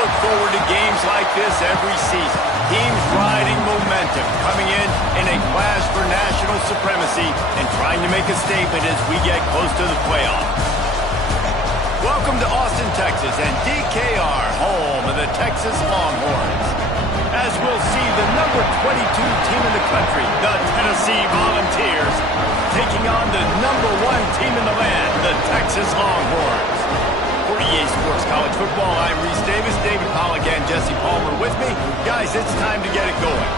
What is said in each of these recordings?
look forward to games like this every season. Teams riding momentum, coming in a clash for national supremacy and trying to make a statement as we get close to the playoffs. Welcome to Austin, Texas, and DKR, home of the Texas Longhorns. As we'll see the number 22 team in the country, the Tennessee Volunteers, taking on the number 1 team in the land, the Texas Longhorns. For EA Sports College Football, I'm Reese Davis, David Pollack, and Jesse Palmer with me. Guys, it's time to get it going.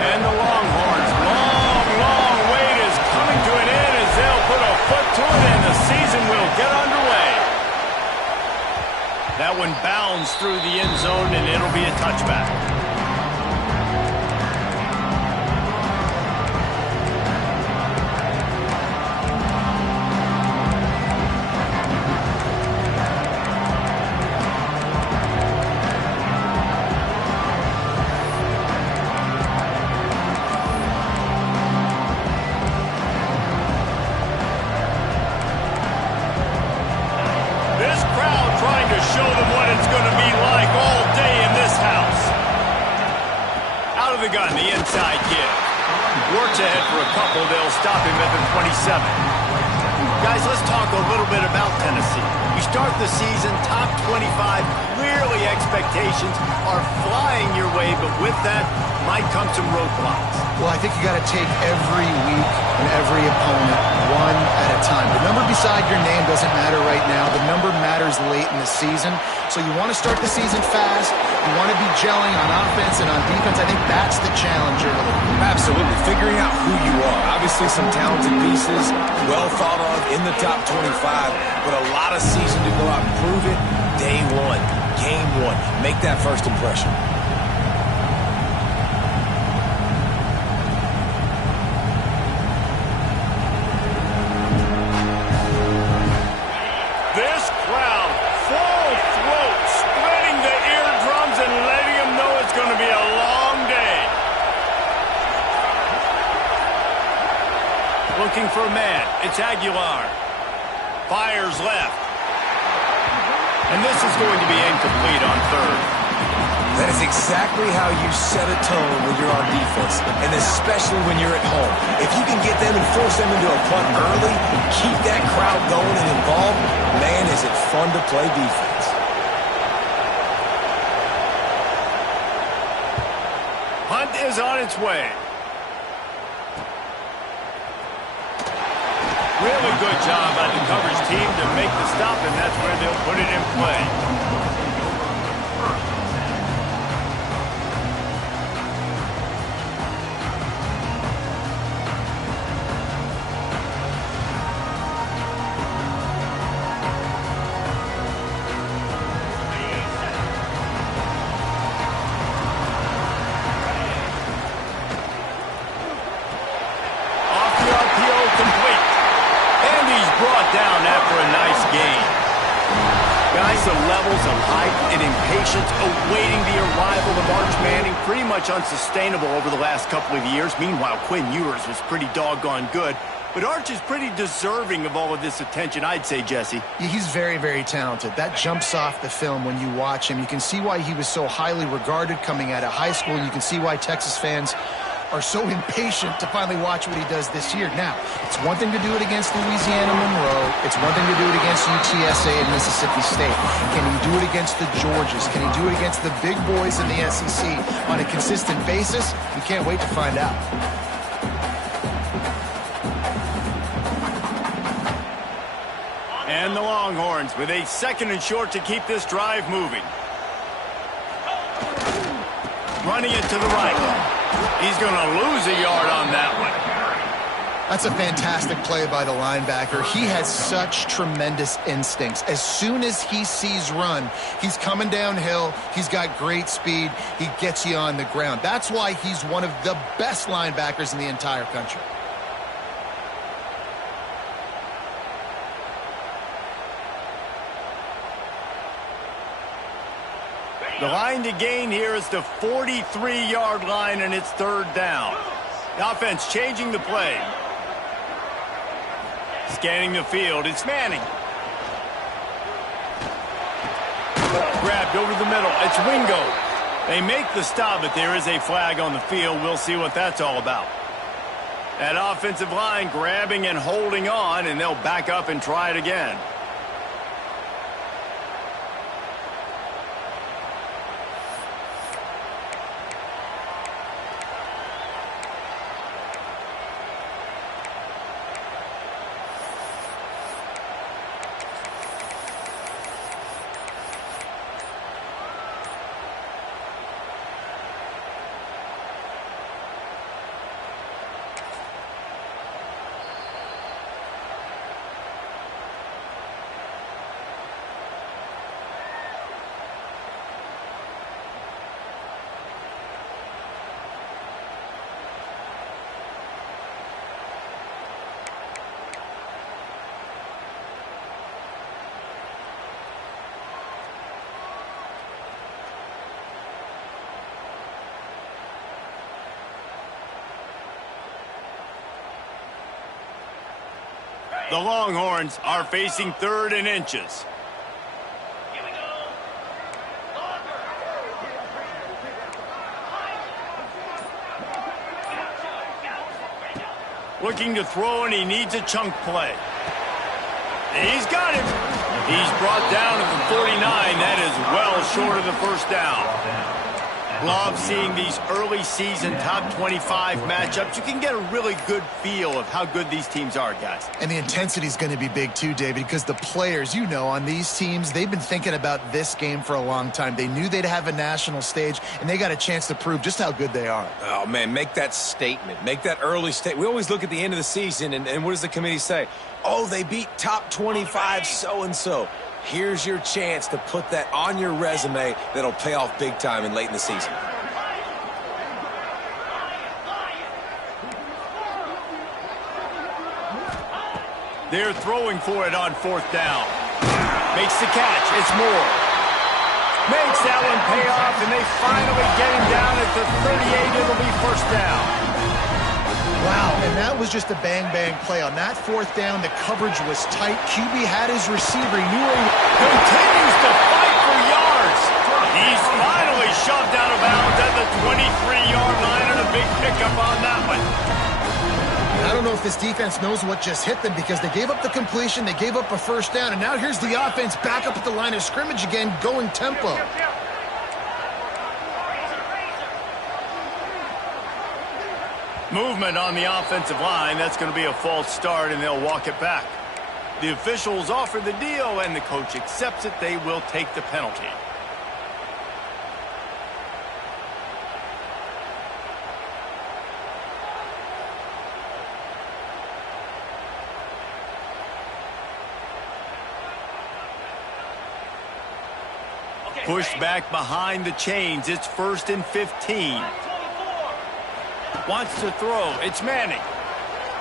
And the Longhorns' long wait is coming to an end as they'll put a foot to it and the season will get underway. That one bounds through the end zone and it'll be a touchback. Show them what it's going to be like all day in this house. Out of the gun, the inside give. Works ahead for a couple. They'll stop him at the 27. Guys, let's talk a little bit about Tennessee. You start the season top 25. Clearly expectations are flying your way, but with that might come some roadblocks. Well, I think you got to take every week and every opponent one at a time. The number beside your name doesn't matter right now. The number matters late in the season. So you want to start the season fast. You want to be gelling on offense and on defense. I think that's the challenge early. Absolutely. Figuring out who you are. Obviously some talented pieces, well thought of in the top 25, but a lot of season to go out and prove it. Day one, game one. Make that first impression. This crowd, full throat, splitting the eardrums and letting them know it's going to be a long day. Looking for a man. It's Aguilar. Fires left. And this is going to be incomplete on third. That is exactly how you set a tone when you're on defense, and especially when you're at home. If you can get them and force them into a punt early, keep that crowd going and involved, man, is it fun to play defense. Punt is on its way. Really good job by the coverage team to make the stop, and that's where they'll put it in play. Brought down after a nice game. Guys, the levels of hype and impatience awaiting the arrival of Arch Manning pretty much unsustainable over the last couple of years. Meanwhile, Quinn Ewers was pretty doggone good. But Arch is pretty deserving of all of this attention, I'd say, Jesse. Yeah, he's very, very talented. That jumps off the film when you watch him. You can see why he was so highly regarded coming out of high school. You can see why Texas fans are so impatient to finally watch what he does this year. Now, it's one thing to do it against Louisiana Monroe. It's one thing to do it against UTSA and Mississippi State. Can he do it against the Georgias? Can he do it against the big boys in the SEC on a consistent basis? We can't wait to find out. And the Longhorns with a 2nd and short to keep this drive moving. Running it to the right. He's going to lose a yard on that one. That's a fantastic play by the linebacker. He has such tremendous instincts. As soon as he sees run, he's coming downhill. He's got great speed. He gets you on the ground. That's why he's one of the best linebackers in the entire country. The line to gain here is the 43-yard line, and it's third down. The offense changing the play. Scanning the field, it's Manning. Grabbed over the middle, it's Wingo. They make the stop, but there is a flag on the field. We'll see what that's all about. That offensive line grabbing and holding on, and they'll back up and try it again. The Longhorns are facing 3rd and inches. Looking to throw, and he needs a chunk play. He's got it. He's brought down at the 49. That is well short of the first down. Love seeing these early season top 25 matchups. You can get a really good feel of how good these teams are, guys. And the intensity is going to be big too, David, because the players, you know, on these teams, they've been thinking about this game for a long time. They knew they'd have a national stage, and they got a chance to prove just how good they are. Oh, man, make that statement. Make that early statement. We always look at the end of the season, and what does the committee say? Oh, they beat top 25 so-and-so. Here's your chance to put that on your resume that'll pay off big time and late in the season. They're throwing for it on 4th down. Makes the catch. It's Moore. Makes that one pay off, and they finally get him down at the 38. It'll be 1st down. Wow, and that was just a bang-bang play. On that 4th down, the coverage was tight. QB had his receiver. He knew where he continues to fight for yards. He's finally shoved out of bounds at the 23-yard line, and a big pickup on that one. I don't know if this defense knows what just hit them, because they gave up the completion, they gave up a 1st down, and now here's the offense back up at the line of scrimmage again, going tempo. Movement on the offensive line. That's going to be a false start, and they'll walk it back. The officials offer the deal, and the coach accepts it. They will take the penalty. Pushed back behind the chains. It's 1st and 15. Wants to throw. It's Manning.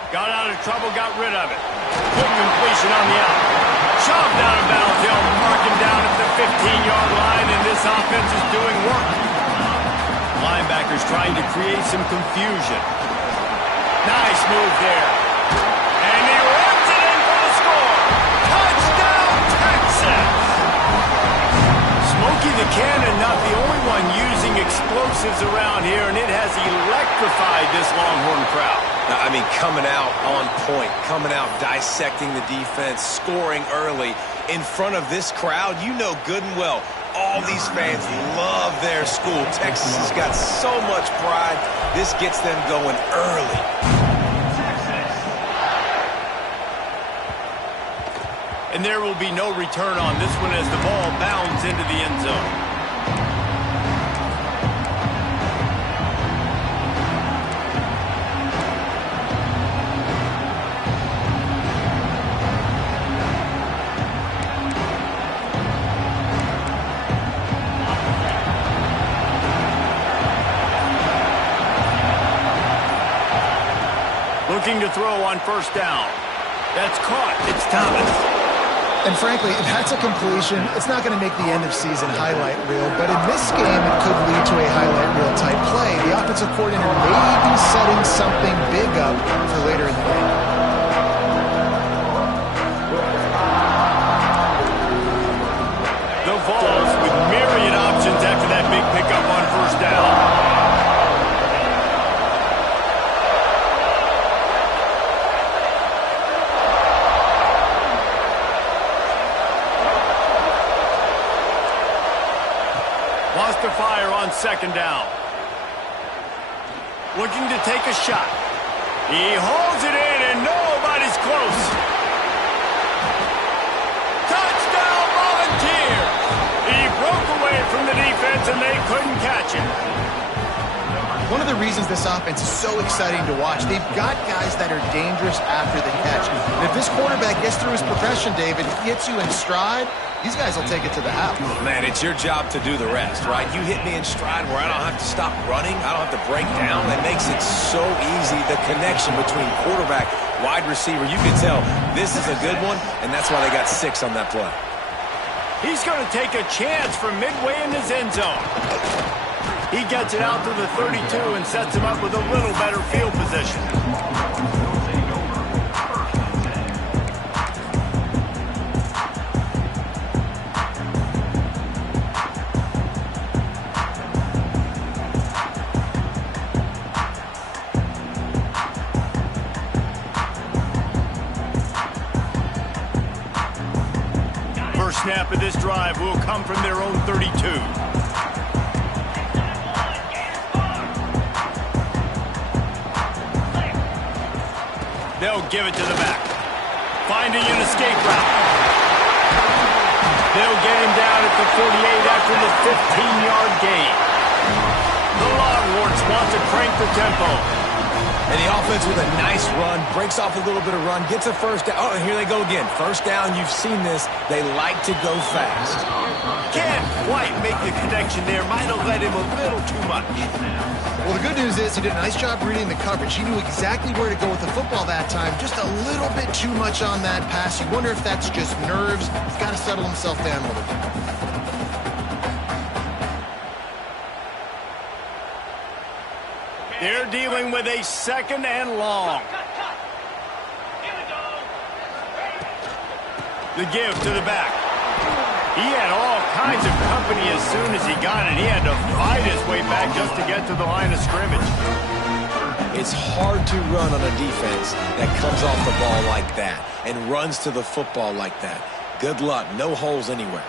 Got out of trouble, got rid of it. Quick completion on the out. Shoved out of bounds. They'll mark him down at the 15-yard line, and this offense is doing work. Linebackers trying to create some confusion. Nice move there. And he runs it in for the score. Touchdown, Texas! Smokey the Cannon, not the only one using explosives around here, and it has electrified this Longhorn crowd. I mean, coming out on point, coming out dissecting the defense, scoring early in front of this crowd. You know good and well, all these fans love their school. Texas has got so much pride. This gets them going early. And there will be no return on this one as the ball bounds into the end zone. Looking to throw on 1st down. That's caught. It's Thomas. And frankly, if that's a completion, it's not going to make the end-of-season highlight reel, but in this game, it could lead to a highlight reel type play. The offensive coordinator may be setting something big up for later in the game. The Vols with myriad options after that big pickup on first down. Lost the fire on second down. Looking to take a shot. He holds it in and nobody's close. Touchdown Volunteers! He broke away from the defense and they couldn't catch him. One of the reasons this offense is so exciting to watch, they've got guys that are dangerous after the catch. And if this quarterback gets through his progression, David, gets you in stride, these guys will take it to the house. Man, it's your job to do the rest, right? You hit me in stride where I don't have to stop running. I don't have to break down. That makes it so easy, the connection between quarterback, wide receiver. You can tell this is a good one, and that's why they got 6 on that play. He's going to take a chance from midway in his end zone. He gets it out to the 32 and sets him up with a little better field position. First snap of this drive will come from their own 32. They'll give it to the back. Finding an escape route. They'll get him down at the 48 after the 15-yard gain. The Longhorns want to crank the tempo. And the offense with a nice run, breaks off a little bit of run, gets a first down. Oh, and here they go again. First down, you've seen this. They like to go fast. Can't quite make the connection there. Might have led him a little too much. Well, the good news is he did a nice job reading the coverage. He knew exactly where to go with the football that time. Just a little bit too much on that pass. You wonder if that's just nerves. He's got to settle himself down a little bit. They're dealing with a second and long. The give to the back. He had all kinds of company as soon as he got it. He had to fight his way back just to get to the line of scrimmage. It's hard to run on a defense that comes off the ball like that and runs to the football like that. Good luck. No holes anywhere.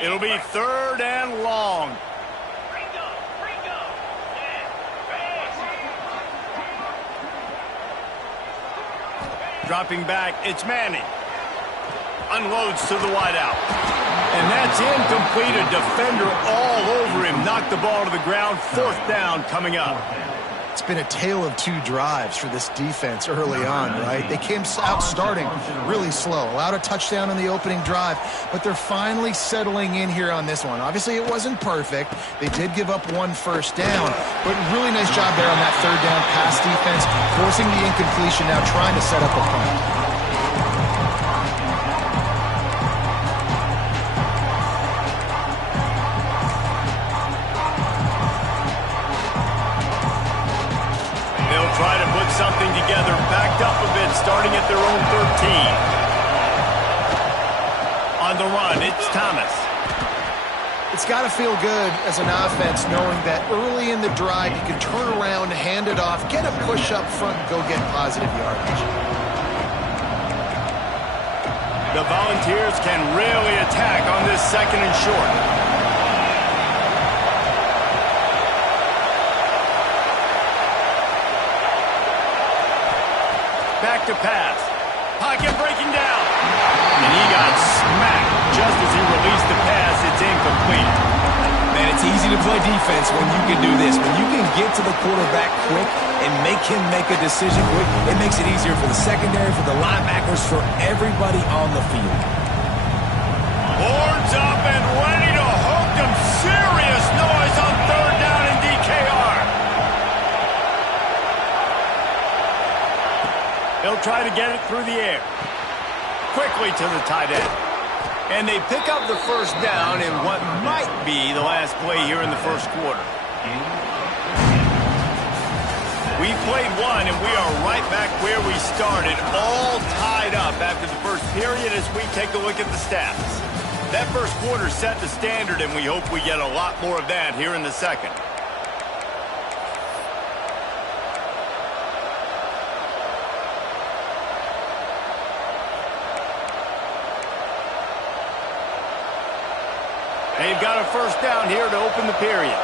It'll be third and long. Dropping back, it's Manning. Unloads to the wideout. And that's incomplete. A defender all over him. Knocked the ball to the ground. Fourth down coming up. It's been a tale of 2 drives for this defense early on, right? They came out starting really slow, allowed a touchdown on the opening drive, but they're finally settling in here on this one. Obviously, it wasn't perfect. They did give up 1 first down, but really nice job there on that third down pass defense, forcing the incompletion, now trying to set up a punt. Try to put something together, backed up a bit, starting at their own 13. On the run, it's Thomas. It's got to feel good as an offense knowing that early in the drive you can turn around, hand it off, get a push up front, and go get positive yardage. The Volunteers can really attack on this second and short. Back to pass. Pocket breaking down. And he got smacked just as he released the pass. It's incomplete. Man, it's easy to play defense when you can do this. When you can get to the quarterback quick and make him make a decision quick, it makes it easier for the secondary, for the linebackers, for everybody on the field. Boards up and ready to hook some serious noise on third down in DKR. They'll try to get it through the air. Quickly to the tight end. And they pick up the first down in what might be the last play here in the first quarter. We played one, and we are right back where we started, all tied up after the first period as we take a look at the stats. That first quarter set the standard, and we hope we get a lot more of that here in the second. They've got a first down here to open the period.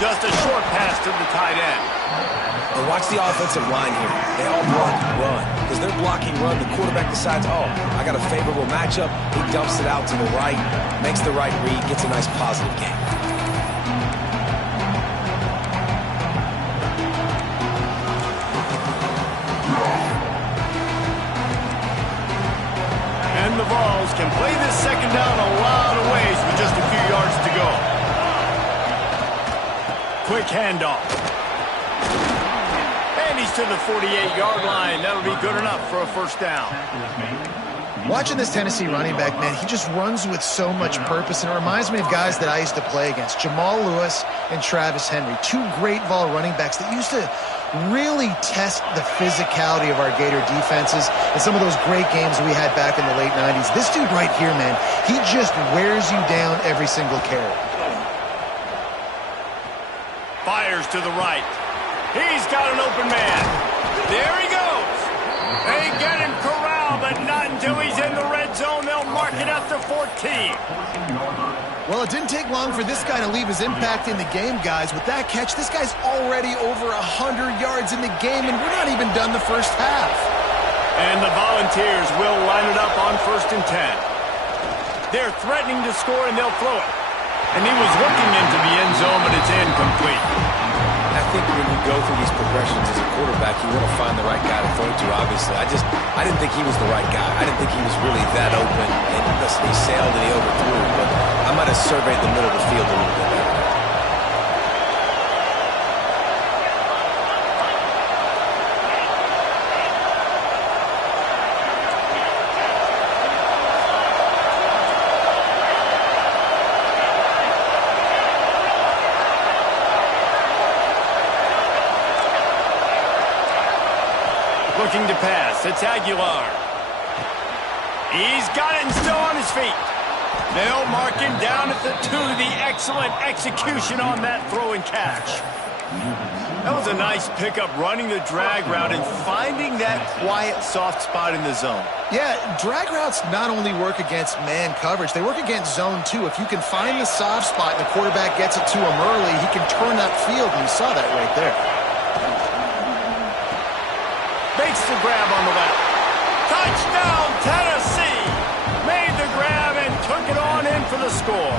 Just a short pass to the tight end. And watch the offensive line here. They all block run. Because they're blocking run, the quarterback decides, oh, I got a favorable matchup. He dumps it out to the right, makes the right read, gets a nice positive gain. And the Vols can play this second down a lot of ways with just a few yards to go. Quick handoff. And he's to the 48-yard line. That'll be good enough for a first down. Watching this Tennessee running back, man, he just runs with so much purpose, and it reminds me of guys that I used to play against, Jamal Lewis and Travis Henry, two great Vol running backs that used to really test the physicality of our Gator defenses in some of those great games we had back in the late 90s. This dude right here, man, he just wears you down every single carry. Fires to the right. He's got an open man. There he goes. They get him corralled, but not until he's in the red zone. They'll mark it up to 14. Well, it didn't take long for this guy to leave his impact in the game, guys. With that catch, this guy's already over 100 yards in the game, and we're not even done the first half. And the Volunteers will line it up on 1st and 10. They're threatening to score, and they'll throw it. And he was looking into the end zone, but it's incomplete. I think when you go through these progressions as a quarterback, you want to find the right guy to throw to, obviously. I didn't think he was the right guy. I didn't think he was really that open. And listen, he sailed and he overthrew, but I might have surveyed the middle of the field a little bit better. Looking to pass. It's Aguilar. He's got it and still on his feet. They'll mark him down at the 2. The excellent execution on that throw and catch. That was a nice pickup, running the drag route and finding that quiet, soft spot in the zone. Yeah, drag routes not only work against man coverage, they work against zone too. If you can find the soft spot and the quarterback gets it to him early, he can turn that field, and you saw that right there. Makes the grab on the left. Touchdown, Tennessee! Made the grab and took it on in for the score.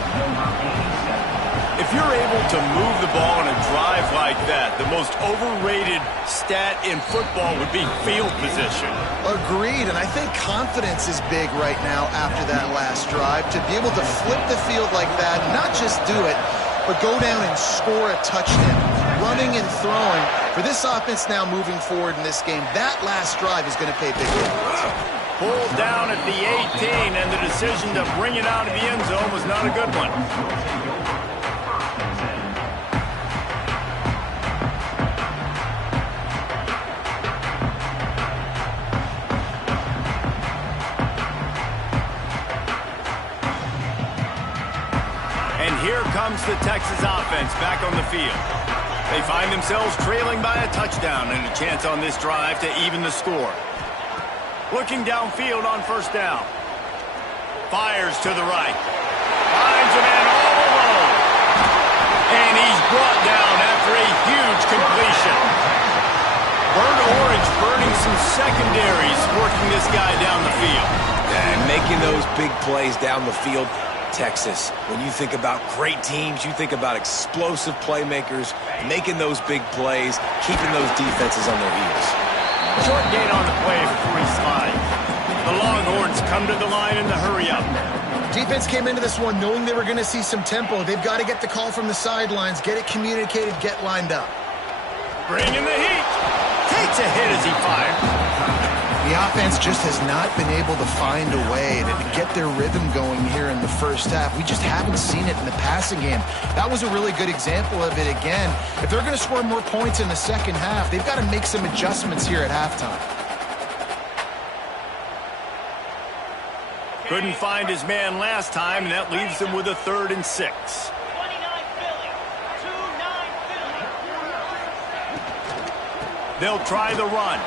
If you're able to move the ball on a drive like that, the most overrated stat in football would be field position. Agreed, and I think confidence is big right now after that last drive. To be able to flip the field like that, not just do it, but go down and score a touchdown. Running and throwing. For this offense now moving forward in this game, that last drive is going to pay big dividends. Pulled down at the 18, and the decision to bring it out of the end zone was not a good one. And here comes the Texas offense back on the field. They find themselves trailing by a touchdown and a chance on this drive to even the score. Looking downfield on 1st down. Fires to the right. Finds a man all alone. And he's brought down after a huge completion. Burnt Orange burning some secondaries, working this guy down the field. And making those big plays down the field. Texas, when you think about great teams, you think about explosive playmakers, making those big plays, keeping those defenses on their heels. Short gain on the play before he slides. The Longhorns come to the line in the hurry-up. Defense came into this one knowing they were going to see some tempo. They've got to get the call from the sidelines, get it communicated, get lined up. Bringing the heat. Takes a hit as he fired. The offense just has not been able to find a way to get their rhythm going here in the first half. We just haven't seen it in the passing game. That was a really good example of it again. If they're going to score more points in the second half, they've got to make some adjustments here at halftime. Couldn't find his man last time, and that leaves him with a 3rd and 6. They'll try the run.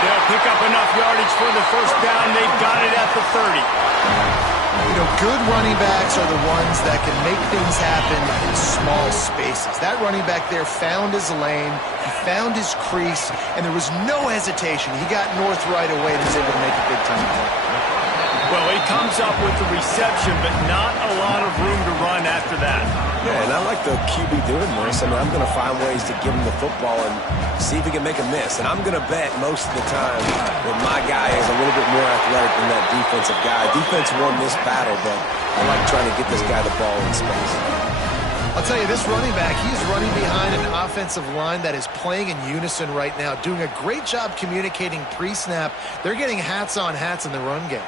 They'll pick up enough yardage for the first down. They've got it at the 30. You know, good running backs are the ones that can make things happen in small spaces. That running back there found his lane, he found his crease, and there was no hesitation. He got north right away and was able to make a big-time play. Well, he comes up with the reception, but not a lot of room to run after that. Yeah, and I like the QB doing this. I mean, I'm going to find ways to give him the football and see if he can make a miss. And I'm going to bet most of the time that my guy is a little bit more athletic than that defensive guy. Defense won this battle, but I like trying to get this guy the ball in space. I'll tell you, this running back, he's running behind an offensive line that is playing in unison right now, doing a great job communicating pre-snap. They're getting hats on hats in the run game.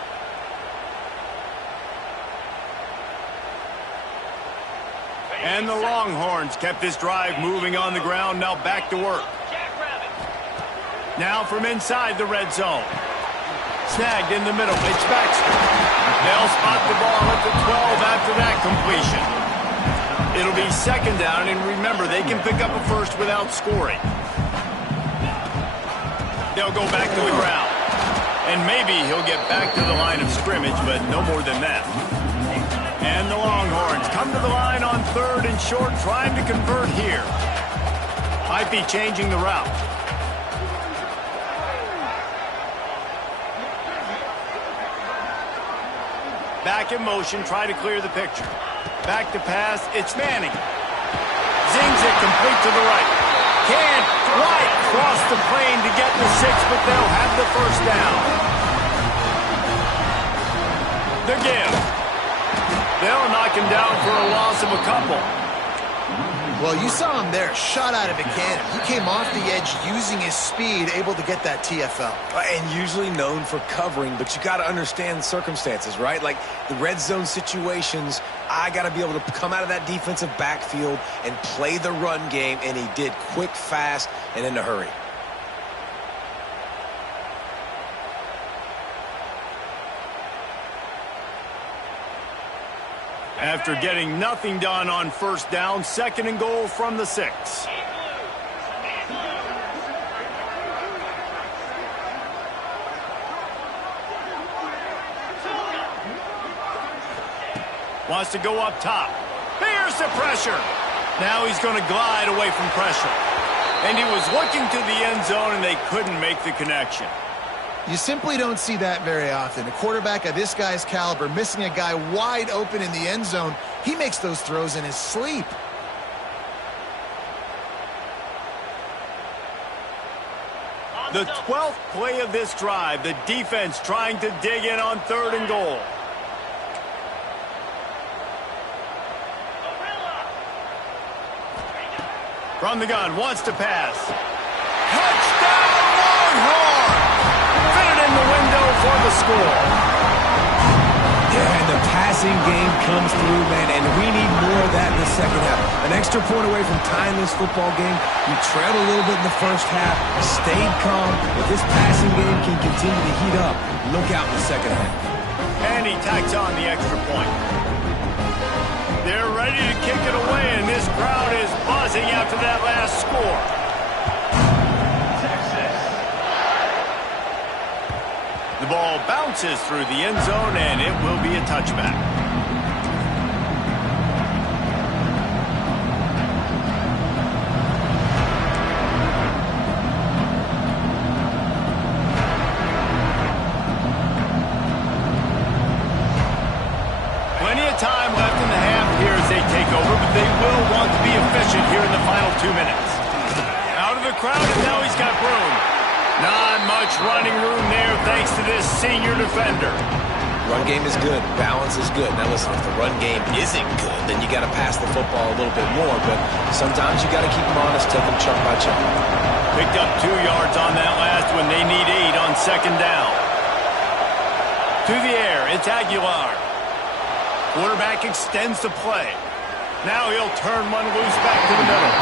And the Longhorns kept this drive moving on the ground. Now back to work. Now from inside the red zone. Snagged in the middle. It's Baxter. They'll spot the ball at the 12 after that completion. It'll be 2nd down, and remember, they can pick up a first without scoring. They'll go back to the ground. And maybe he'll get back to the line of scrimmage, but no more than that. And the Longhorns come to the line on 3rd and short, trying to convert here. Might be changing the route. Back in motion, try to clear the picture. Back to pass, it's Manning. Zings it complete to the right. Can't quite cross the plane to get the 6, but they'll have the first down. The give. They'll knock him down for a loss of a couple. Well, you saw him there, shot out of a cannon. He came off the edge using his speed, able to get that TFL. And usually known for covering, but you got to understand the circumstances, right? Like the red zone situations, I got to be able to come out of that defensive backfield and play the run game, and he did quick, fast, and in a hurry. After getting nothing done on first down, 2nd and goal from the 6. Wants to go up top. Here's the pressure. Now he's going to glide away from pressure. And he was looking to the end zone, and they couldn't make the connection. You simply don't see that very often. A quarterback of this guy's caliber missing a guy wide open in the end zone. He makes those throws in his sleep. The 12th play of this drive, the defense trying to dig in on 3rd and goal. From the gun, wants to pass. Touchdown, Longhorns! Fit it in the window for the score. Yeah, and the passing game comes through, man, and we need more of that in the second half. An extra point away from tying this football game. You trailed a little bit in the first half, stayed calm. If this passing game can continue to heat up, look out in the second half. And he tacks on the extra point. They're ready to kick it away, and this crowd is buzzing after that last score. The ball bounces through the end zone, and it will be a touchback. Plenty of time left in the half here as they take over, but they will want to be efficient here in the final 2 minutes. Out of of the crowd, and now he's got room. Not much running room there thanks to this senior defender. Run game is good. Balance is good. Now listen, if the run game isn't good, then you got to pass the football a little bit more. But sometimes you got to keep them honest, take them chunk by chunk. Picked up 2 yards on that last one. They need 8 on second down. To the air, it's Aguilar. Quarterback extends the play. Now he'll turn one loose back to the middle.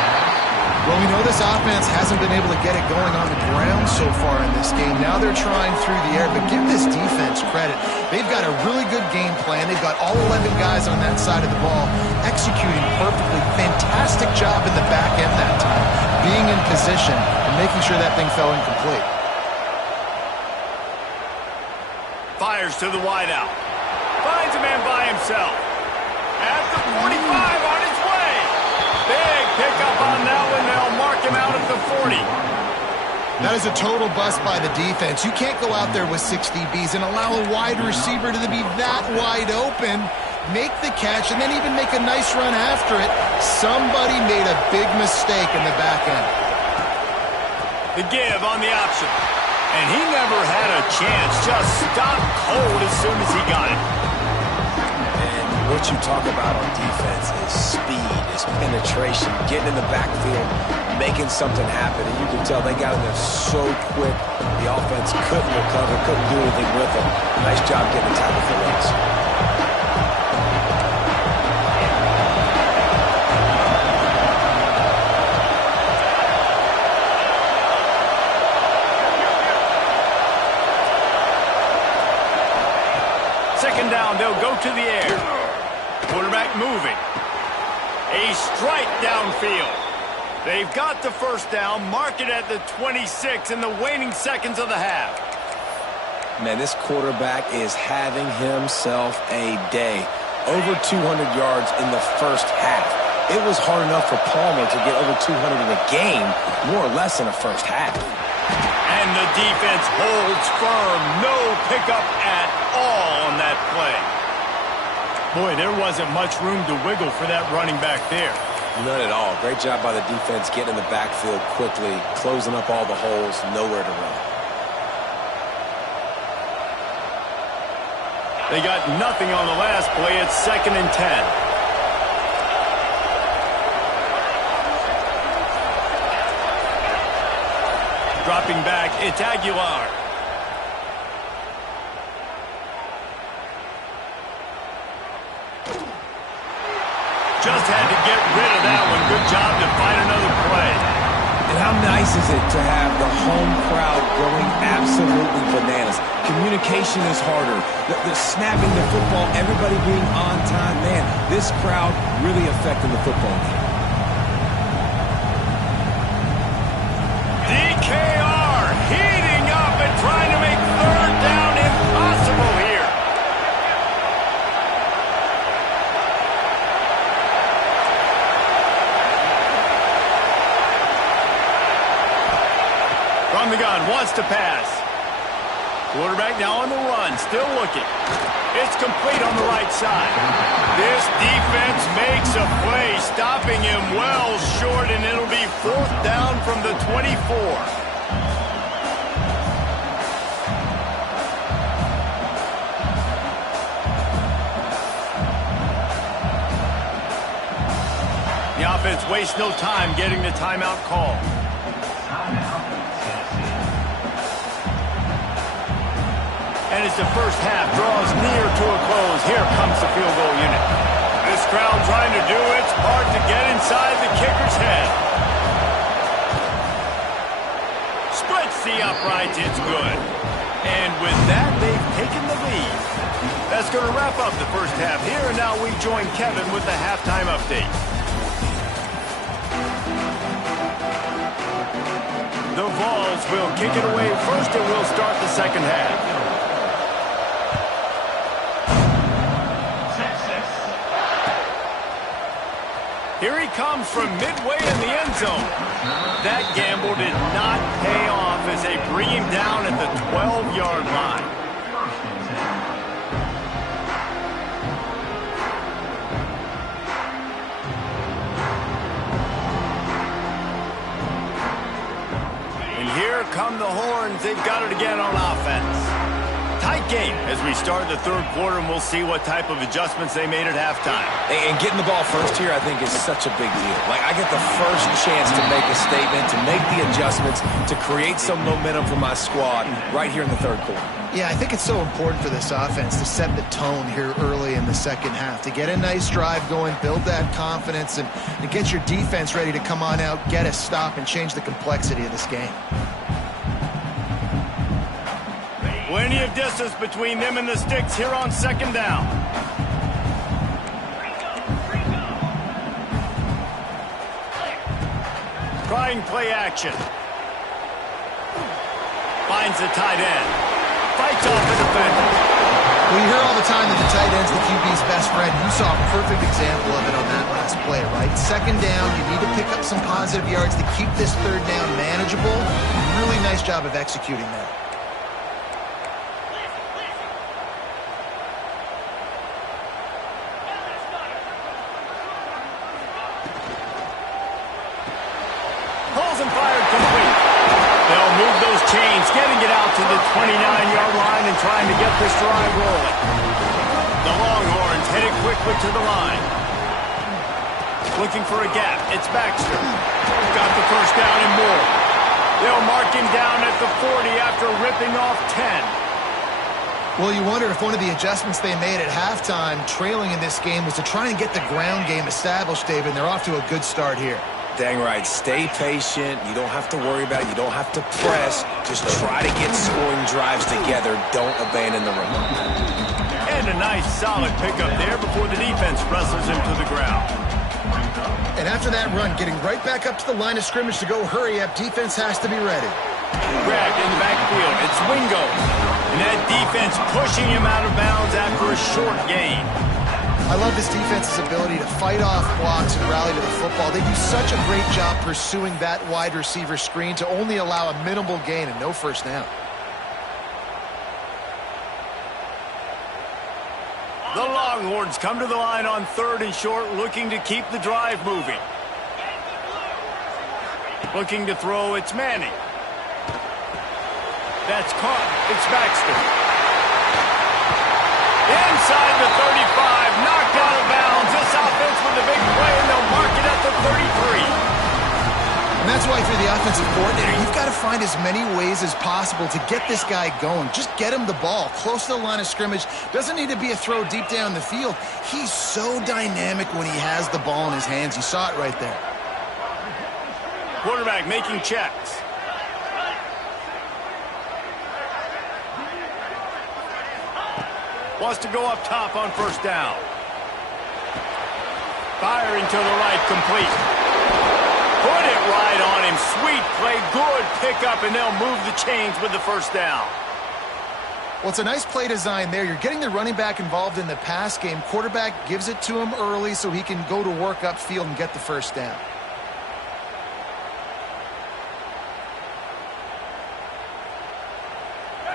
Well, we know this offense hasn't been able to get it going on the ground so far in this game. Now they're trying through the air, but give this defense credit. They've got a really good game plan. They've got all 11 guys on that side of the ball executing perfectly. Fantastic job in the back end that time, being in position and making sure that thing fell incomplete. Fires to the wideout. Finds a man by himself. At the 45 on his way. Big pickup on that one. They'll mark him out at the 40. That is a total bust by the defense. You can't go out there with 6 DBs and allow a wide receiver to be that wide open, make the catch, and then even make a nice run after it. Somebody made a big mistake in the back end. The give on the option. And he never had a chance. Just stopped cold as soon as he got it. What you talk about on defense is speed, is penetration, getting in the backfield, making something happen. And you can tell they got in there so quick, the offense couldn't recover, couldn't do anything with them. Nice job getting the tackle for loss. Second down, they'll go to the air. Quarterback moving. A strike downfield. They've got the first down. Mark it at the 26 in the waning seconds of the half. Man, this quarterback is having himself a day. Over 200 yards in the first half. It was hard enough for Palmer to get over 200 in a game, more or less in the first half. And the defense holds firm. No pickup at all on that play. Boy, there wasn't much room to wiggle for that running back there. None at all. Great job by the defense getting in the backfield quickly, closing up all the holes, nowhere to run. They got nothing on the last play. It's 2nd and 10. Dropping back, it's Aguilar. Just had to get rid of that one. Good job to find another play. And how nice is it to have the home crowd going absolutely bananas? Communication is harder. The snapping the football, everybody being on time. Man, this crowd really affecting the football game. DKR heating up and trying to make third down impossible here. From the gun, wants to pass. Quarterback now on the run, still looking. It's complete on the right side. This defense makes a play, stopping him well short, and it'll be 4th down from the 24. The offense wastes no time getting the timeout call. And as the first half draws near to a close, here comes the field goal unit. This crowd trying to do its part to get inside the kicker's head. Splits the uprights, it's good. And with that, they've taken the lead. That's going to wrap up the first half here, and now we join Kevin with the halftime update. The Vols will kick it away first, and we'll start the second half. Here he comes from midway in the end zone. That gamble did not pay off as they bring him down at the 12-yard line. downs. They've got it again on offense. Tight game as we start the third quarter, and we'll see what type of adjustments they made at halftime. And getting the ball first here, I think, is such a big deal. Like, I get the first chance to make a statement, to make the adjustments, to create some momentum for my squad right here in the third quarter. Yeah, I think it's so important for this offense to set the tone here early in the second half, to get a nice drive going, build that confidence, and get your defense ready to come on out, get a stop, and change the complexity of this game. Plenty of distance between them and the sticks here on second down. Trying play action. Finds the tight end. Fights off the defender. We hear all the time that the tight end's the QB's best friend. You saw a perfect example of it on that last play, right? Second down, you need to pick up some positive yards to keep this third down manageable. Really nice job of executing that. Pulls and fired complete. They'll move those chains, getting it out to the 29-yard line and trying to get this drive rolling. The Longhorns headed quickly to the line. Looking for a gap. It's Baxter. Got the first down and more. They'll mark him down at the 40 after ripping off 10. Well, you wonder if one of the adjustments they made at halftime, trailing in this game, was to try and get the ground game established, David, and they're off to a good start here. Dang right. Stay patient. You don't have to worry about it. You don't have to press. Just try to get scoring drives together. Don't abandon the run. And a nice, solid pickup there before the defense wrestles him to the ground. And after that run, getting right back up to the line of scrimmage to go hurry up, defense has to be ready. Grabbed in the backfield. It's Wingo. And that defense pushing him out of bounds after a short gain. I love this defense's ability to fight off blocks and rally to the football. They do such a great job pursuing that wide receiver screen to only allow a minimal gain and no first down. The Longhorns come to the line on third and short, looking to keep the drive moving. Looking to throw, it's Manning. That's caught. It's Baxter. Inside the 35, knocked out of bounds. This offense with a big play, and they'll mark it at the 33. And that's why, if you're the offensive coordinator, you've got to find as many ways as possible to get this guy going. Just get him the ball close to the line of scrimmage. Doesn't need to be a throw deep down the field. He's so dynamic when he has the ball in his hands. You saw it right there. Quarterback making checks. Wants to go up top on first down. Firing to the right, complete. Put it right on him. Sweet play, good pickup, and they'll move the chains with the first down. Well, it's a nice play design there. You're getting the running back involved in the pass game. Quarterback gives it to him early so he can go to work upfield and get the first down.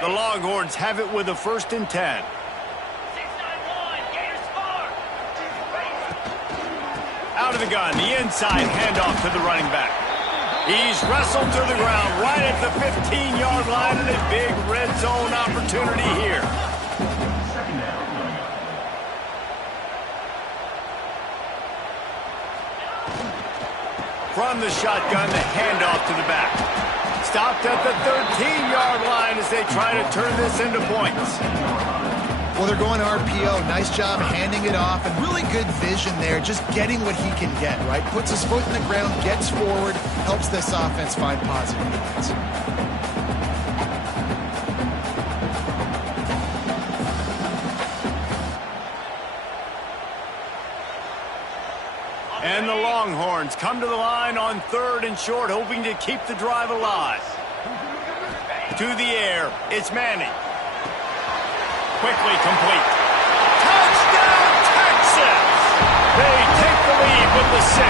The Longhorns have it with a 1st and 10. Out of the gun, the inside handoff to the running back. He's wrestled to the ground right at the 15-yard line, and a big red zone opportunity here. From the shotgun, the handoff to the back. Stopped at the 13-yard line as they try to turn this into points. Well, they're going RPO. Nice job handing it off, and really good vision there, just getting what he can get, right? Puts his foot in the ground, gets forward, helps this offense find positive points. And the Longhorns come to the line on 3rd and short, hoping to keep the drive alive. To the air, it's Manning. Quickly complete. Touchdown, Texas! They take the lead with the 6.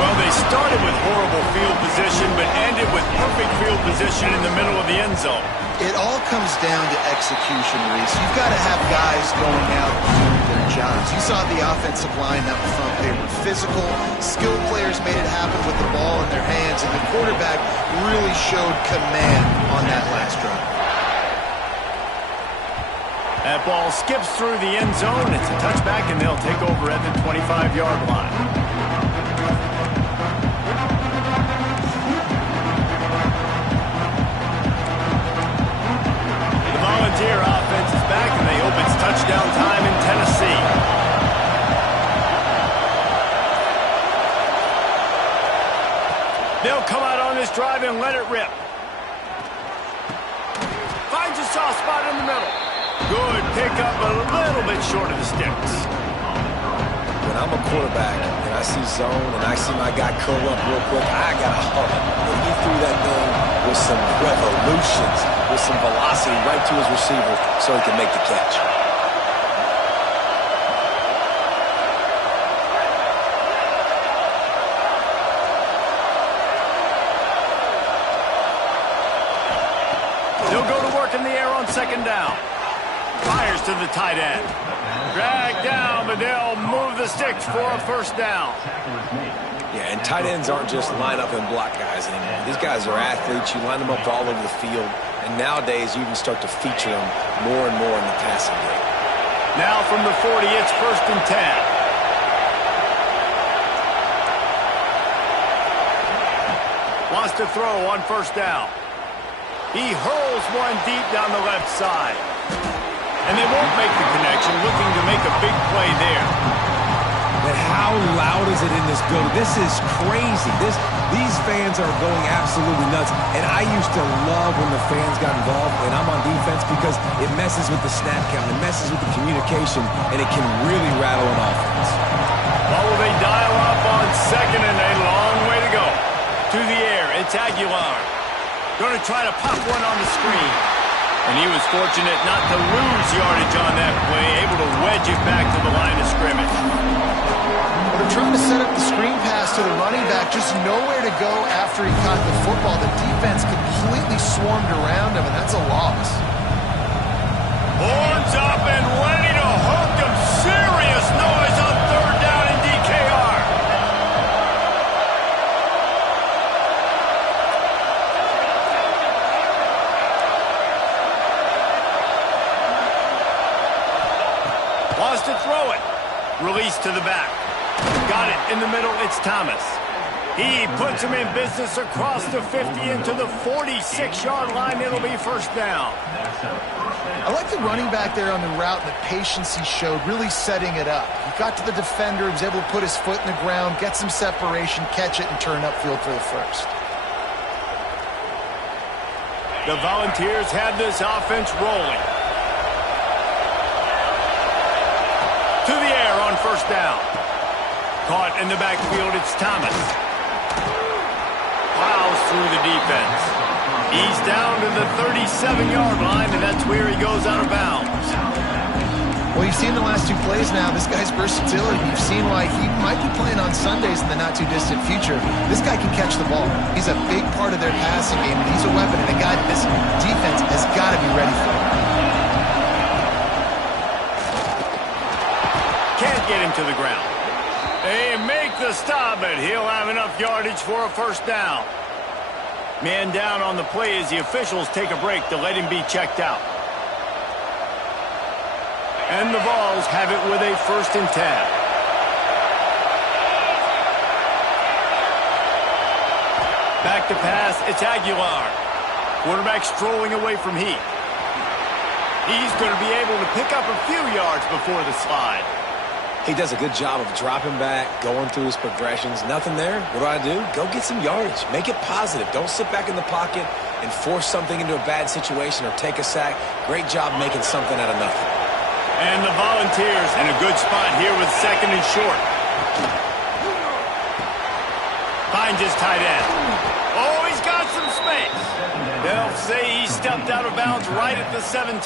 Well, they started with horrible field position, but ended with perfect field position in the middle of the end zone. It all comes down to execution, Reese. You've got to have guys going out and doing their jobs. You saw the offensive line up front. They were physical. Skilled players made it happen with the ball in their hands, and the quarterback really showed command on that last drive. That ball skips through the end zone. It's a touchback, and they'll take over at the 25-yard line. The Volunteer offense is back, and they hope it's touchdown time in Tennessee. They'll come out on this drive and let it rip. Finds a soft spot in the middle. Good pickup, a little bit short of the sticks. When I'm a quarterback and I see zone and I see my guy curl up real quick, I got to hum it. And he threw that thing with some revolutions, with some velocity right to his receiver so he can make the catch. They'll go to work in the air on second down. Fires to the tight end. Drag down, but they'll move the sticks for a first down. Yeah, and tight ends aren't just line up and block guys anymore. These guys are athletes. You line them up all over the field. And nowadays, you can start to feature them more and more in the passing game. Now from the 40, it's 1st and 10. Wants to throw on first down. He hurls one deep down the left side. And they won't make the connection, looking to make a big play there. But how loud is it in this building? This is crazy. These fans are going absolutely nuts. And I used to love when the fans got involved when I'm on defense because it messes with the snap count, it messes with the communication, and it can really rattle an offense. Well, will they dial up on second and a long way to go? To the air, it's Aguilar. Going to try to pop one on the screen. And he was fortunate not to lose yardage on that play, able to wedge it back to the line of scrimmage. They're trying to set up the screen pass to the running back, just nowhere to go after he caught the football. The defense completely swarmed around him, and that's a loss. Horns up and ready to hook him. Serious noise on third down in DKR. Wants to throw it. Release to the back. Got it in the middle. It's Thomas. He puts him in business across the 50 into the 46-yard line. It'll be first down. I like the running back there on the route and the patience he showed, really setting it up. He got to the defender, he was able to put his foot in the ground, get some separation, catch it, and turn upfield for the first. The Volunteers have this offense rolling. To the air on first down. Caught in the backfield, it's Thomas. Plows through the defense. He's down to the 37-yard line, and that's where he goes out of bounds. Well, you've seen the last two plays now. This guy's versatility. You've seen why he might be playing on Sundays in the not-too-distant future. This guy can catch the ball. He's a big part of their passing game, and he's a weapon, and a guy that this defense has got to be ready for. Can't get him to the ground. They make the stop, but he'll have enough yardage for a first down. Man down on the play as the officials take a break to let him be checked out. And the Vols have it with a 1st and 10. Back to pass, it's Aguilar. Quarterback strolling away from Heath. He's going to be able to pick up a few yards before the slide. He does a good job of dropping back, going through his progressions. Nothing there. What do? Go get some yardage. Make it positive. Don't sit back in the pocket and force something into a bad situation or take a sack. Great job making something out of nothing. And the Volunteers in a good spot here with second and short. Finds his tight end. Oh, he's got some space. They'll say he stepped out of bounds right at the 17.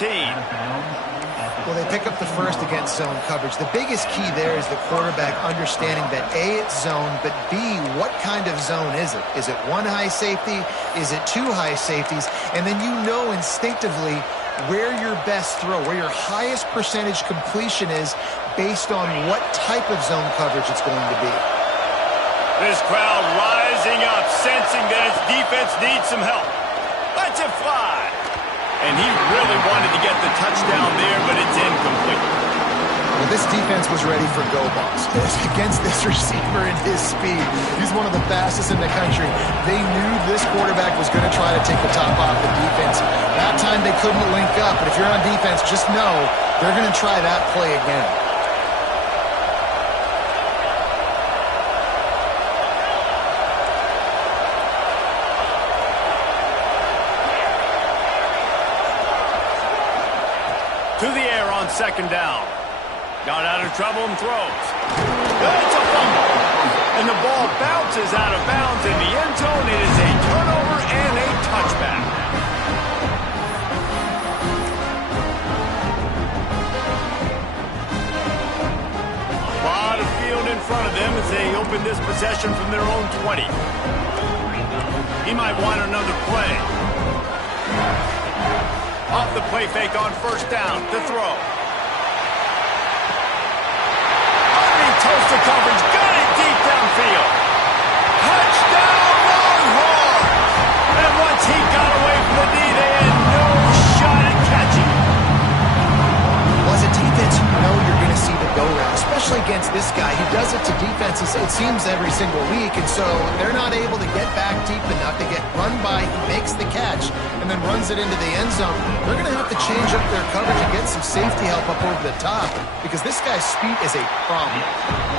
Well, they pick up the first against zone coverage. The biggest key there is the quarterback understanding that A, it's zone, but B, what kind of zone is it? Is it one high safety? Is it two high safeties? And then you know instinctively where your best throw, where your highest percentage completion is based on what type of zone coverage it's going to be. This crowd rising up, sensing that its defense needs some help. Lets it fly. And he really wanted to get the touchdown there, but it's incomplete. Well, this defense was ready for go balls. Against this receiver and his speed, he's one of the fastest in the country. They knew this quarterback was going to try to take the top off the defense. That time they couldn't link up, but if you're on defense, just know they're going to try that play again. To the air on second down. Got out of trouble and throws. It's a fumble. And the ball bounces out of bounds in the end zone. It is a turnover and a touchback. A lot of field in front of them as they open this possession from their own 20. He might want another play. Off the play fake on first down. To throw. Toasted coverage, got it deep downfield. Touchdown, Longhorns! And once he got away from the D, they had no shot at catching it. Well, as a defense, you know you're going to see the go route, especially against this guy. He does it to defenses, it seems, every single week, and so they're not able to get back deep enough to get run by. He makes the catch and then runs it into the end zone. They're going to have to change up their coverage and get some safety help up over the top because this guy's speed is a problem.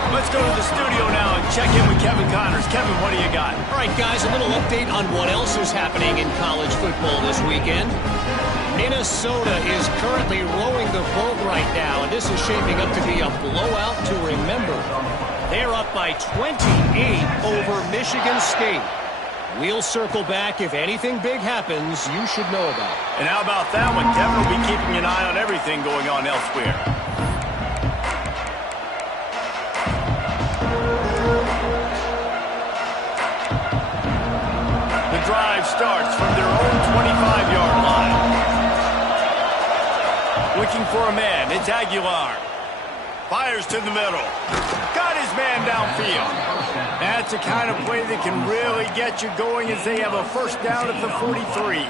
Let's go to the studio now and check in with Kevin Connors. Kevin, what do you got? All right, guys, a little update on what else is happening in college football this weekend. Minnesota is currently rowing the boat right now, and this is shaping up to be a blowout to remember. They're up by 28 over Michigan State. We'll circle back. If anything big happens, you should know about it. And how about that one? Kevin will be keeping an eye on everything going on elsewhere. The drive starts from their own 25-yard line. Looking for a man. It's Aguilar. Fires to the middle. Got his man downfield. That's the kind of play that can really get you going as they have a first down at the 43.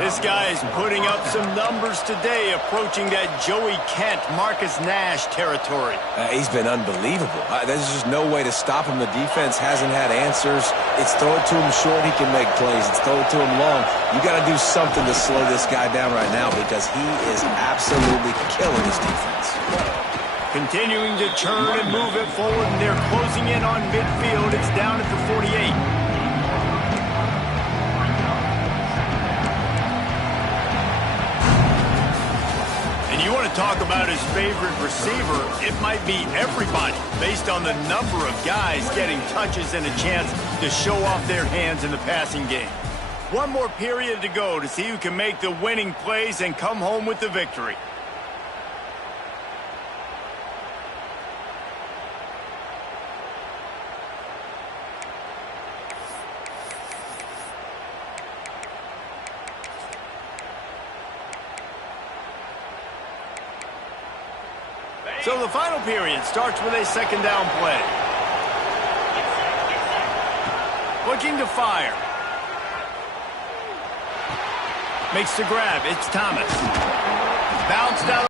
This guy is putting up some numbers today, approaching that Joey Kent, Marcus Nash territory. He's been unbelievable. There's just no way to stop him. The defense hasn't had answers. It's throw it to him short, he can make plays. It's throw it to him long. You got to do something to slow this guy down right now because he is absolutely killing his defense. Continuing to turn and move it forward, and they're closing in on midfield. It's down at the 48. And you want to talk about his favorite receiver, it might be everybody, based on the number of guys getting touches and a chance to show off their hands in the passing game. One more period to go to see who can make the winning plays and come home with the victory. So the final period starts with a second down play. Looking to fire. Makes the grab. It's Thomas. Bounced out.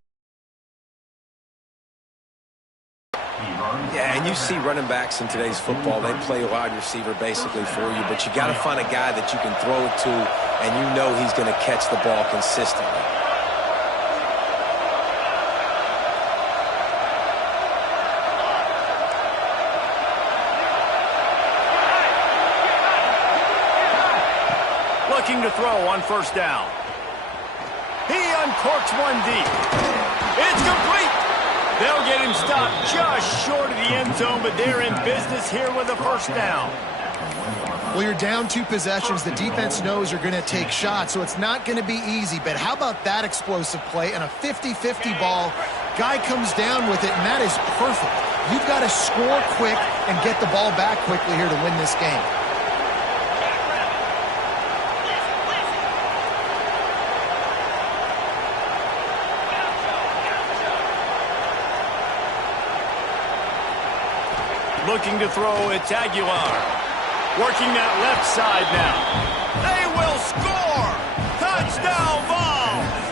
Yeah, and you see running backs in today's football, they play wide receiver basically for you, but you got to find a guy that you can throw it to, and you know he's going to catch the ball consistently. Looking to throw on first down. He uncorks one deep. It's complete. They'll get him stopped just short of the end zone, but they're in business here with a first down. Well, you're down 2 possessions. The defense knows you're going to take shots, so it's not going to be easy. But how about that explosive play and a 50-50 ball? Guy comes down with it, and that is perfect. You've got to score quick and get the ball back quickly here to win this game. Looking to throw, it's Aguilar. Working that left side now. They will score! Touchdown, Vols!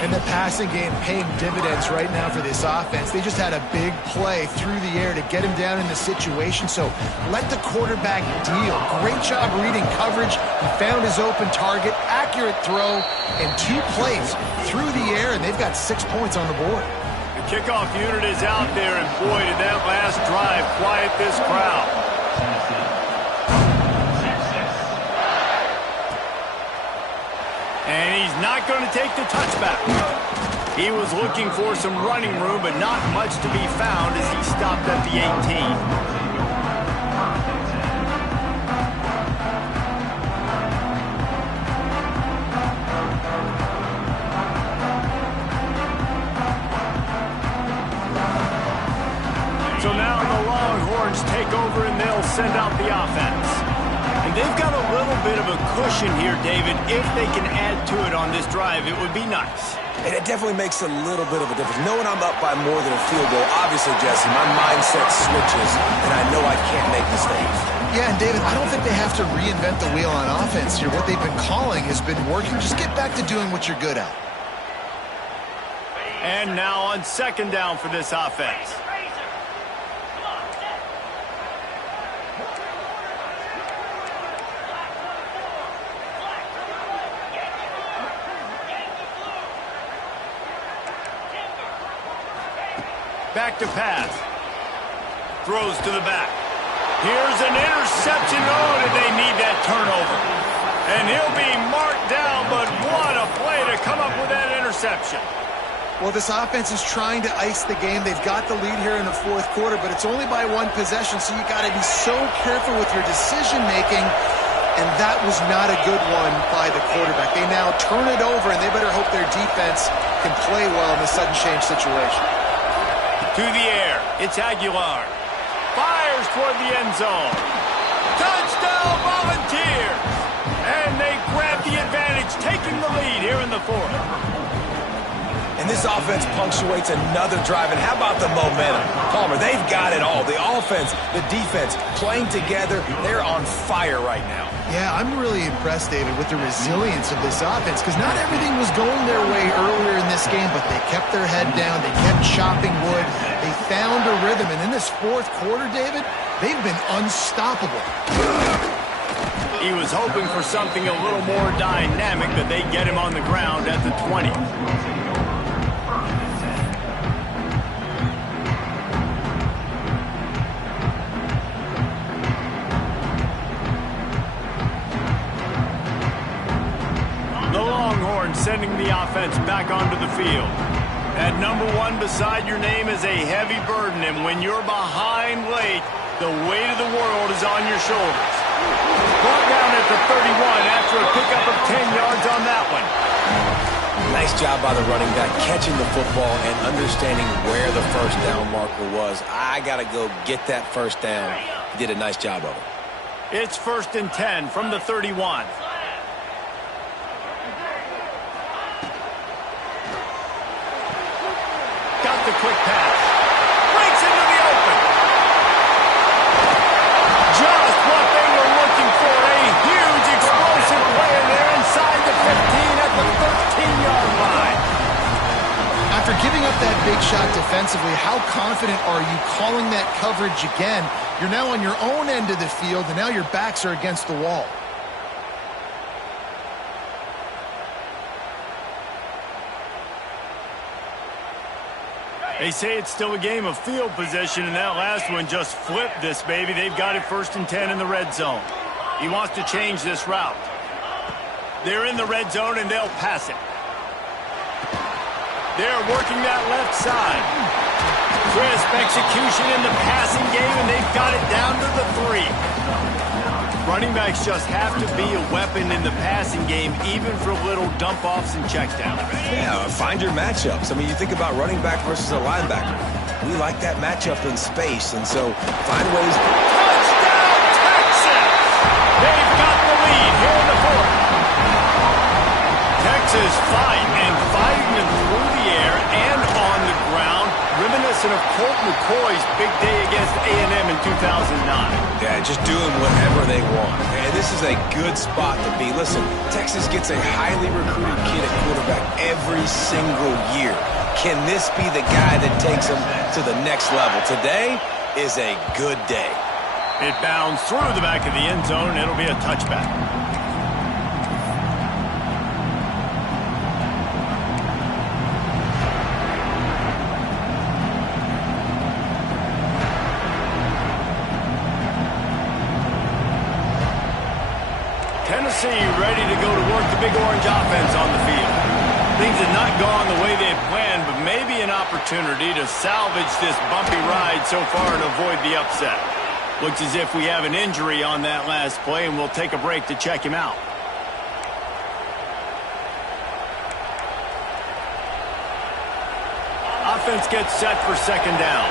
And the passing game paying dividends right now for this offense. They just had a big play through the air to get him down in the situation. So let the quarterback deal. Great job reading coverage. He found his open target, accurate throw, and 2 plays through the air, and they've got 6 points on the board. The kickoff unit is out there, and boy, did that last drive quiet this crowd. And he's not going to take the touchback. He was looking for some running room, but not much to be found as he stopped at the 18. So now the Longhorns take over and they'll send out the offense. And they've got a little bit of a cushion here, David. If they can add to it on this drive, it would be nice. And it definitely makes a little bit of a difference. Knowing I'm up by more than a field goal, obviously, Jesse, my mindset switches, and I know I can't make mistakes. Yeah, and David, I don't think they have to reinvent the wheel on offense here. What they've been calling has been working. Just get back to doing what you're good at. And now on second down for this offense. Back to pass. Throws to the back. Here's an interception. Oh, did they need that turnover? And he'll be marked down, but what a play to come up with that interception. Well, this offense is trying to ice the game. They've got the lead here in the fourth quarter, but it's only by 1 possession, so you got to be so careful with your decision-making, and that was not a good one by the quarterback. They now turn it over, and they better hope their defense can play well in this sudden change situation. To the air, it's Aguilar. Fires toward the end zone. Touchdown, Volunteers! And they grab the advantage, taking the lead here in the fourth. And this offense punctuates another drive. And how about the momentum? Palmer, they've got it all. The offense, the defense, playing together. They're on fire right now. Yeah, I'm really impressed, David, with the resilience of this offense, because not everything was going their way earlier in this game, but they kept their head down. They kept chopping wood. They found a rhythm. And in this fourth quarter, David, they've been unstoppable. He was hoping for something a little more dynamic, but they get him on the ground at the 20. Sending the offense back onto the field. At number 1 beside your name is a heavy burden, and when you're behind late, the weight of the world is on your shoulders. Brought down at the 31 after a pickup of 10 yards on that one. Nice job by the running back, catching the football and understanding where the first down marker was. I got to go get that first down. He did a nice job of it. It's 1st and 10 from the 31. The quick pass. Breaks into the open. Just what they were looking for. A huge explosive play, and they're inside the 15 at the 13-yard line. After giving up that big shot defensively, how confident are you calling that coverage again? You're now on your own end of the field, and now your backs are against the wall. They say it's still a game of field position, and that last one just flipped this baby. They've got it 1st and 10 in the red zone. He wants to change this route. They're in the red zone, and they'll pass it. They're working that left side. Crisp execution in the passing game, and they've got it down to the 3. Running backs just have to be a weapon in the passing game, even for little dump-offs and checkdowns. Yeah, find your matchups. I mean, you think about running back versus a linebacker. We like that matchup in space, and so find ways. Touchdown, Texas! They've got the lead here in the fourth. Texas fighting them through the air and on the ground. Ripping a reminiscent of Colt McCoy's big day against A&M in 2009. Yeah, just doing whatever they want. And this is a good spot to be. Listen, Texas gets a highly recruited kid at quarterback every single year. Can this be the guy that takes them to the next level? Today is a good day. It bounds through the back of the end zone. It'll be a touchback. Tennessee ready to go to work the Big Orange offense on the field. Things have not gone the way they had planned, but maybe an opportunity to salvage this bumpy ride so far and avoid the upset. Looks as if we have an injury on that last play, and we'll take a break to check him out. Offense gets set for second down.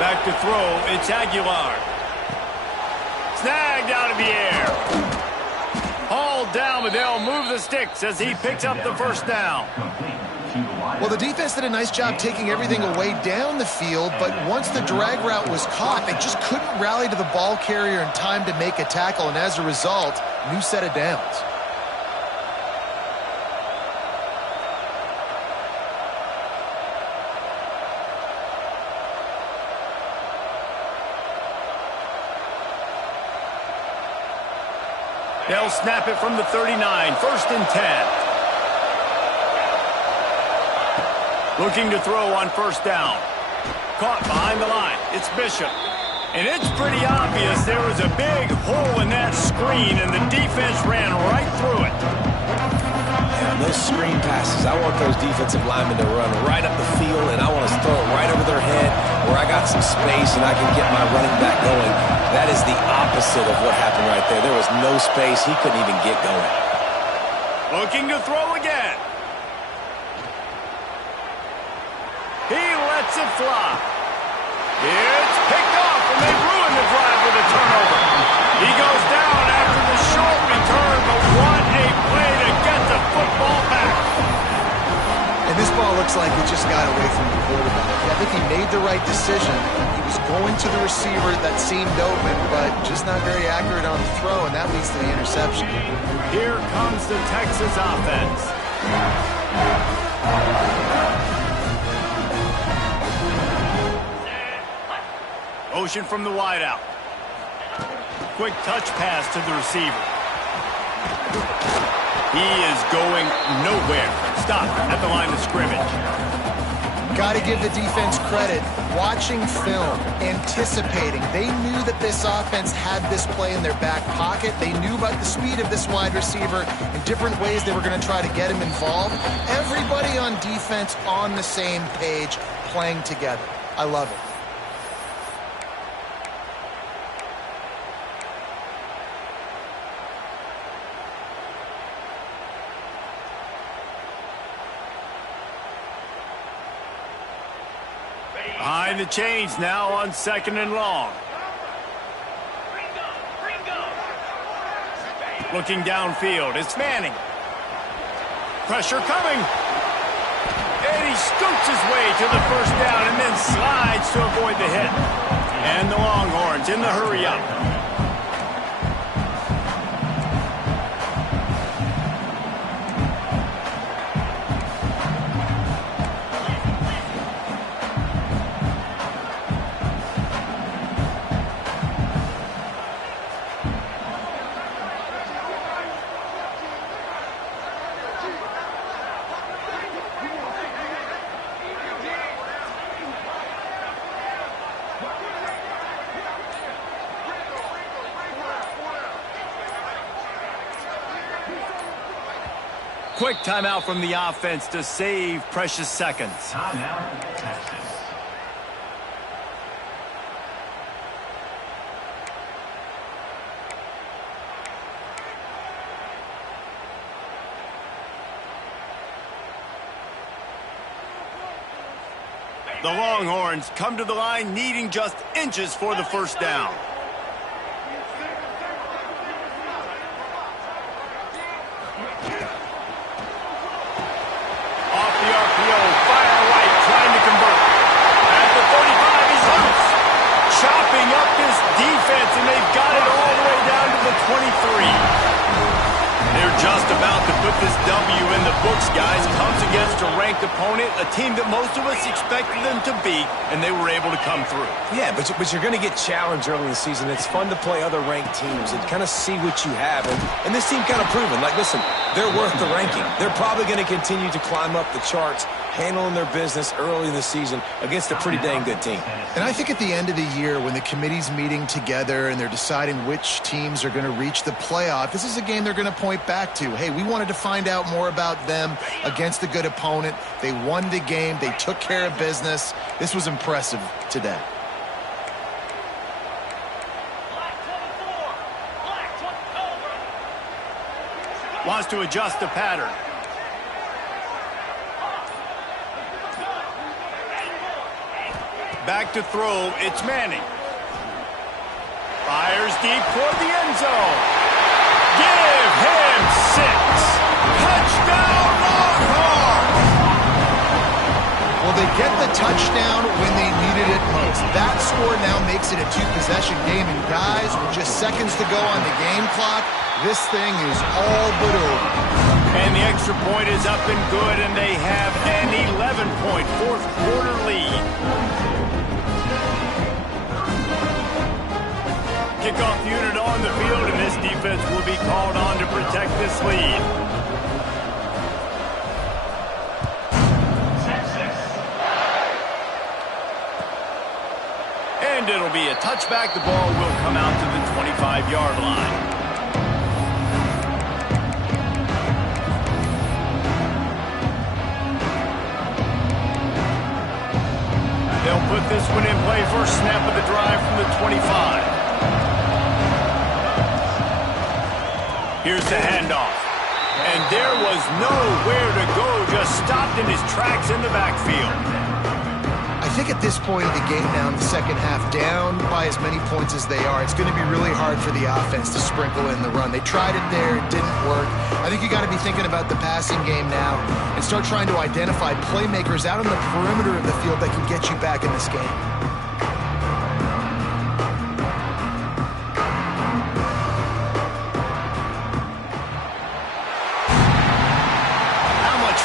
Back to throw, it's Aguilar. Snagged out of the air. Hauled down, but they'll move the sticks as he picks up the first down. Well, the defense did a nice job taking everything away down the field, but once the drag route was caught, they just couldn't rally to the ball carrier in time to make a tackle, and as a result, new set of downs. They'll snap it from the 39, first and 10. Looking to throw on first down. Caught behind the line. It's Bishop. And it's pretty obvious there was a big hole in that screen, and the defense ran right through it. Yeah, those screen passes, I want those defensive linemen to run right up the field, and I want to throw it right over their head where I got some space and I can get my running back going. That is the opposite of what happened right there. There was no space. He couldn't even get going. Looking to throw again. He lets it fly. It's picked off, and they ruin the drive with a turnover. He goes down after the short return, but what a play to get the football back. And this ball looks like it just got away from the quarterback. I think he made the right decision. He was going to the receiver that seemed open, but just not very accurate on the throw, and that leads to the interception. Here comes the Texas offense. Motion from the wideout. Quick touch pass to the receiver. He is going nowhere. Stop at the line of scrimmage. Got to give the defense credit. Watching film, anticipating. They knew that this offense had this play in their back pocket. They knew about the speed of this wide receiver and different ways they were going to try to get him involved. Everybody on defense on the same page, playing together. I love it. Behind the chains now on second and long. Looking downfield, it's Manning. Pressure coming. And he scoots his way to the first down and then slides to avoid the hit. And the Longhorns in the hurry-up. Quick timeout from the offense to save precious seconds. Timeout, Texas. The Longhorns come to the line needing just inches for the first down. Off the RPO, fire right, trying to convert. At the 35, he's loose. Chopping up this defense, and they've got it all the way down to the 23. They're just about to put this W in the books, guys. Comes against a ranked opponent, a team that most of us expected them to beat, and they were able to come through. Yeah, but you're going to get challenged early in the season. It's fun to play other ranked teams and kind of see what you have. And this team kind of proven, like, listen, they're worth the ranking. They're probably going to continue to climb up the charts, handling their business early in the season against a pretty dang good team. And I think at the end of the year, when the committee's meeting together and they're deciding which teams are going to reach the playoff, this is a game they're going to point back to. Hey, we wanted to find out more about them against a good opponent. They won the game. They took care of business. This was impressive today. Wants to adjust the pattern. Back to throw, it's Manning. Fires deep toward the end zone. Give him 6. Touchdown, Longhorns! Well, they get the touchdown when they needed it most. That score now makes it a 2-possession game. And guys, with just seconds to go on the game clock, this thing is all but over. And the extra point is up and good, and they have an 11-point fourth-quarter lead. Kickoff unit on the field, and this defense will be called on to protect this lead. And it'll be a touchback. The ball will come out to the 25-yard line. They'll put this one in play. First snap of the drive from the 25. Here's the handoff. And there was nowhere to go, just stopped in his tracks in the backfield. I think at this point of the game now in the second half, down by as many points as they are, it's going to be really hard for the offense to sprinkle in the run. They tried it there, it didn't work. I think you got to be thinking about the passing game now and start trying to identify playmakers out on the perimeter of the field that can get you back in this game.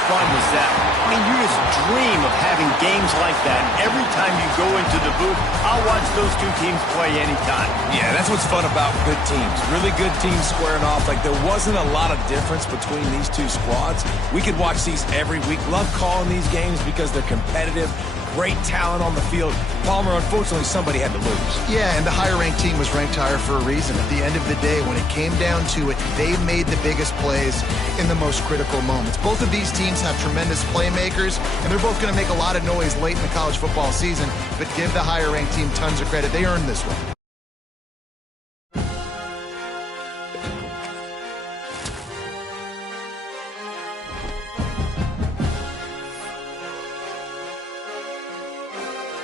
Fun was that? I mean, you just dream of having games like that. Every time you go into the booth, I'll watch those two teams play anytime. Yeah, that's what's fun about good teams. Really good teams squaring off. Like, there wasn't a lot of difference between these two squads. We could watch these every week. Love calling these games because they're competitive. Great talent on the field. Palmer, unfortunately, somebody had to lose. Yeah, and the higher-ranked team was ranked higher for a reason. At the end of the day, when it came down to it, they made the biggest plays in the most critical moments. Both of these teams have tremendous playmakers, and they're both going to make a lot of noise late in the college football season, but give the higher-ranked team tons of credit. They earned this one.